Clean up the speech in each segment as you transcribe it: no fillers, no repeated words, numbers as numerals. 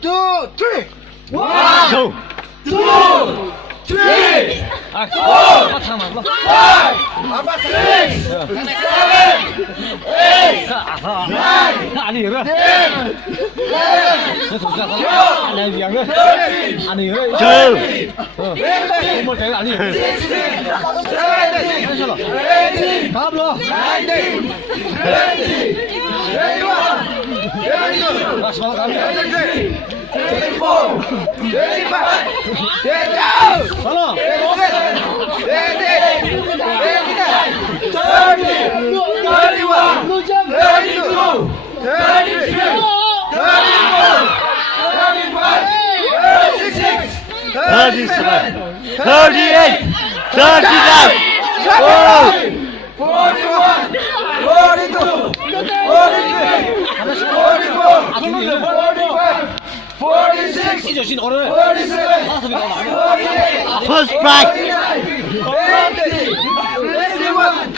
2, 3. 1, 2, 3. bắt thằng mà. 6, 7, 8, 아니 이거. 10, 아니 이거. 아니 이거. 12, 뭐 내가 아니. 16, 17, 18, 다 불러. 19, 20, 21, 아, 시방 가. 23, 24, 25, 26, 살아. 37, 38, 39. 이조신 오늘. First strike.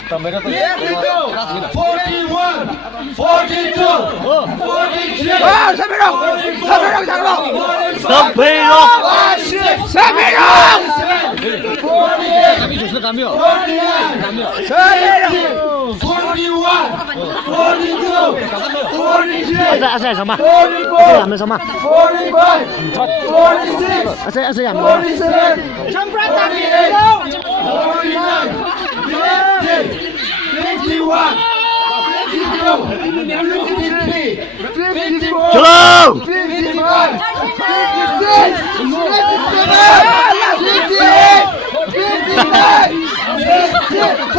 담배가 또. 41, 42, Stampede. 감이 조신 감이요. 阿細什麼？阿細什麼？阿細什麼？ Cholo! 56,